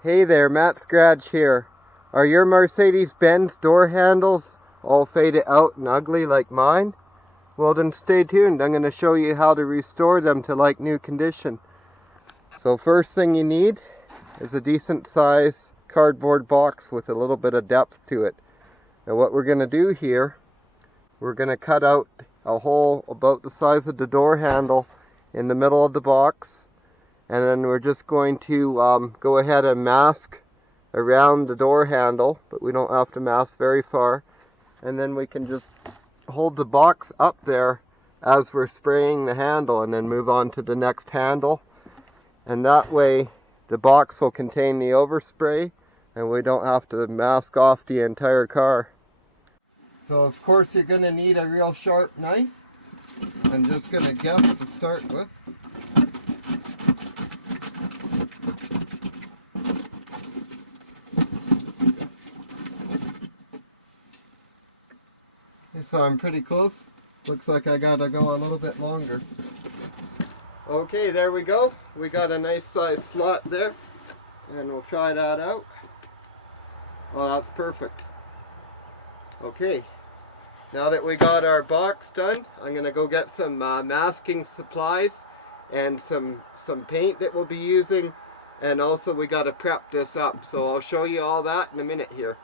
Hey there, Matt Scratch here. Are your Mercedes Benz door handles all faded out and ugly like mine? Well then stay tuned, I'm going to show you how to restore them to like new condition. So first thing you need is a decent size cardboard box with a little bit of depth to it. Now what we're going to do here, we're going to cut out a hole about the size of the door handle in the middle of the box. And then we're just going to go ahead and mask around the door handle, but we don't have to mask very far. And then we can just hold the box up there as we're spraying the handle and then move on to the next handle. And that way the box will contain the overspray and we don't have to mask off the entire car. So of course you're going to need a real sharp knife. I'm just going to guess to start with. So I'm pretty close. Looks like I gotta go a little bit longer. Okay, there we go. We got a nice size slot there. And we'll try that out. Oh, that's perfect. Okay. Now that we got our box done, I'm gonna go get some masking supplies and some paint that we'll be using. And also we gotta prep this up. So I'll show you all that in a minute here.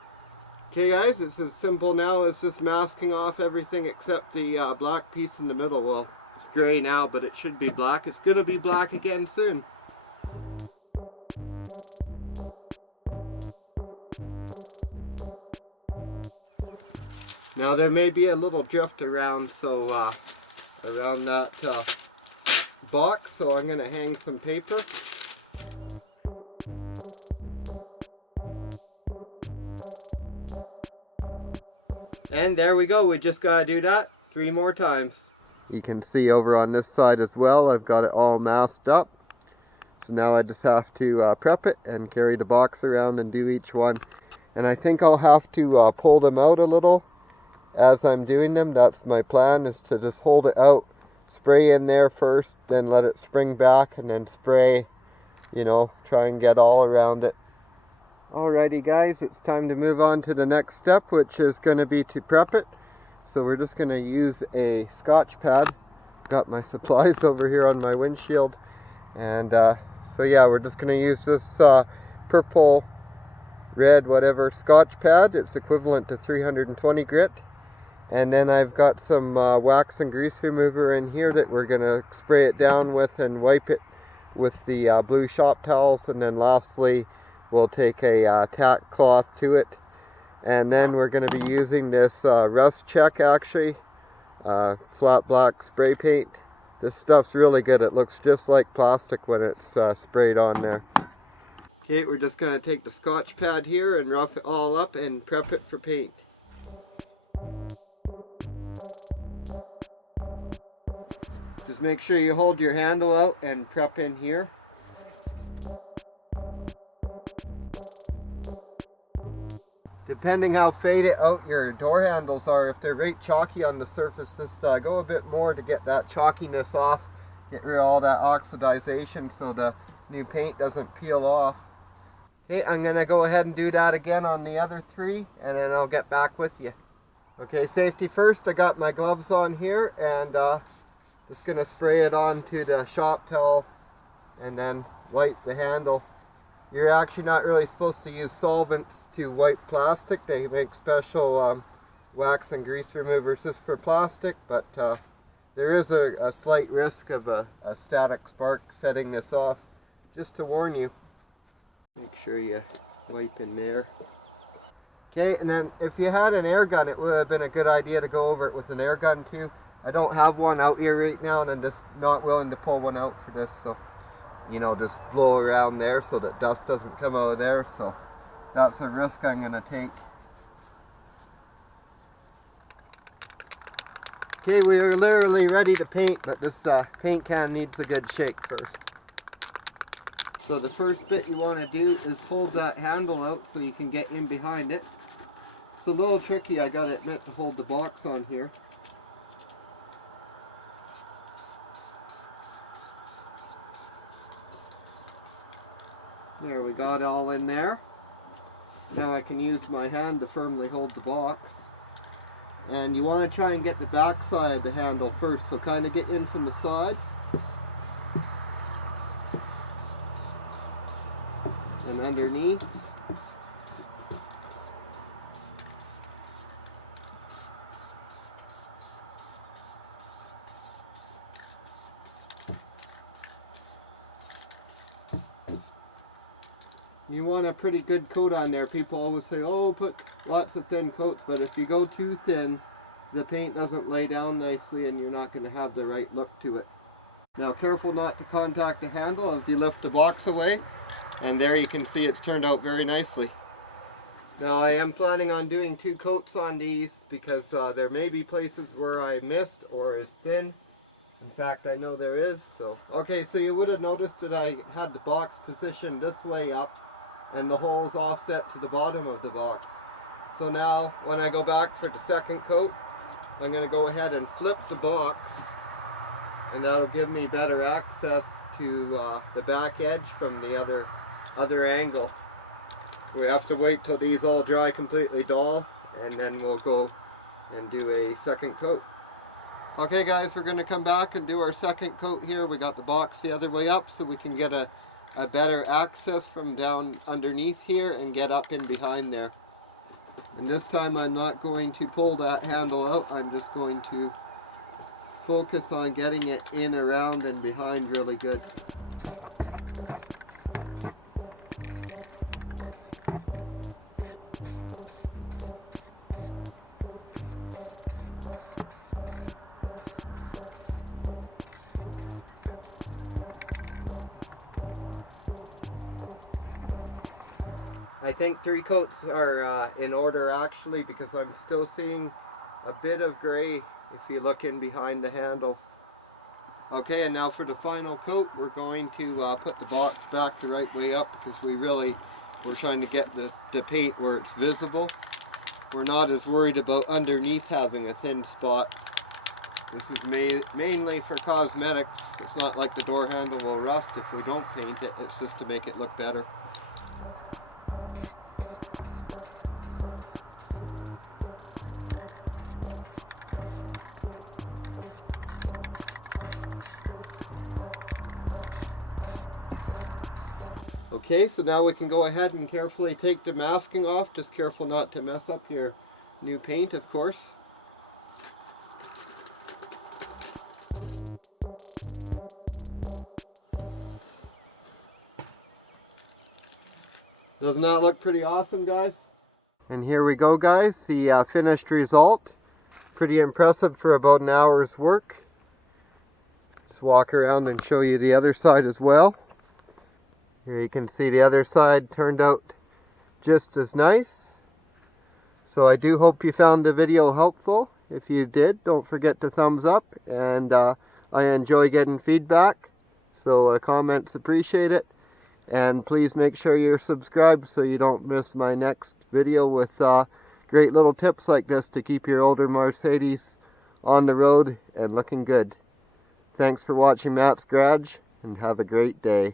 Okay guys, it's as simple now as just masking off everything except the black piece in the middle. Well, it's gray now, but it should be black. It's going to be black again soon. Now there may be a little drift around, so around that box, so I'm going to hang some paper. And there we go, we just got to do that 3 more times. You can see over on this side as well, I've got it all masked up. So now I just have to prep it and carry the box around and do each one. And I think I'll have to pull them out a little as I'm doing them. That's my plan, is to just hold it out, spray in there first, then let it spring back and then spray, try and get all around it. Alrighty guys, it's time to move on to the next step, which is going to be to prep it. So we're just going to use a Scotch pad. Got my supplies over here on my windshield. And so yeah, we're just going to use this purple, red, whatever Scotch pad. It's equivalent to 320 grit. And then I've got some wax and grease remover in here that we're going to spray it down with and wipe it with the blue shop towels. And then lastly, we'll take a tack cloth to it, and then we're going to be using this rust check, actually flat black spray paint. This stuff's really good. It looks just like plastic when it's sprayed on there. Okay, we're just going to take the Scotch pad here and rough it all up and prep it for paint. Just make sure you hold your handle out and prep in here. Depending how faded out your door handles are, if they're right chalky on the surface, just go a bit more to get that chalkiness off, get rid of all that oxidization so the new paint doesn't peel off. Okay, I'm going to go ahead and do that again on the other 3, and then I'll get back with you. Okay, safety first, I got my gloves on here, and just going to spray it onto the shop towel and then wipe the handle. You're actually not really supposed to use solvents to wipe plastic. They make special wax and grease removers just for plastic, but there is a slight risk of a static spark setting this off, just to warn you. Make sure you wipe in there. Okay, and then if you had an air gun, it would have been a good idea to go over it with an air gun too. I don't have one out here right now, and I'm just not willing to pull one out for this, so just blow around there so that dust doesn't come out of there. So that's a risk I'm going to take. Okay, we are literally ready to paint, but this paint can needs a good shake first. So the first bit you want to do is hold that handle out so you can get in behind it. It's a little tricky, I gotta admit, to hold the box on here. There, we got it all in there. Now I can use my hand to firmly hold the box. And you want to try and get the back side of the handle first, so kind of get in from the side. And underneath. You want a pretty good coat on there. People always say, oh, put lots of thin coats, but if you go too thin, the paint doesn't lay down nicely and you're not going to have the right look to it. Now careful not to contact the handle as you lift the box away, and there you can see it's turned out very nicely. Now I am planning on doing 2 coats on these because there may be places where I missed or is thin. In fact, I know there is. Okay, so you would have noticed that I had the box positioned this way up and the holes offset to the bottom of the box. So now when I go back for the second coat, I'm going to go ahead and flip the box, and that'll give me better access to the back edge from the other angle. We have to wait till these all dry completely dull, and then we'll go and do a second coat. Okay guys, we're going to come back and do our second coat here. We got the box the other way up so we can get a better access from down underneath here and get up in behind there. And this time I'm not going to pull that handle out, I'm just going to focus on getting it in, around, and behind really good. I think 3 coats are in order actually, because I'm still seeing a bit of gray if you look in behind the handles. Okay, and now for the final coat, we're going to put the box back the right way up, because we're trying to get the paint where it's visible. We're not as worried about underneath having a thin spot. This is mainly for cosmetics. It's not like the door handle will rust if we don't paint it, it's just to make it look better. Okay, so now we can go ahead and carefully take the masking off. Just careful not to mess up your new paint, of course. Doesn't that look pretty awesome, guys? And here we go, guys, the finished result. Pretty impressive for about an hour's work. Just walk around and show you the other side as well. Here you can see the other side turned out just as nice. So I do hope you found the video helpful. If you did, don't forget to thumbs up, and I enjoy getting feedback, so comments appreciate it. And please make sure you're subscribed so you don't miss my next video with great little tips like this to keep your older Mercedes on the road and looking good. Thanks for watching Matt's Garage, and have a great day.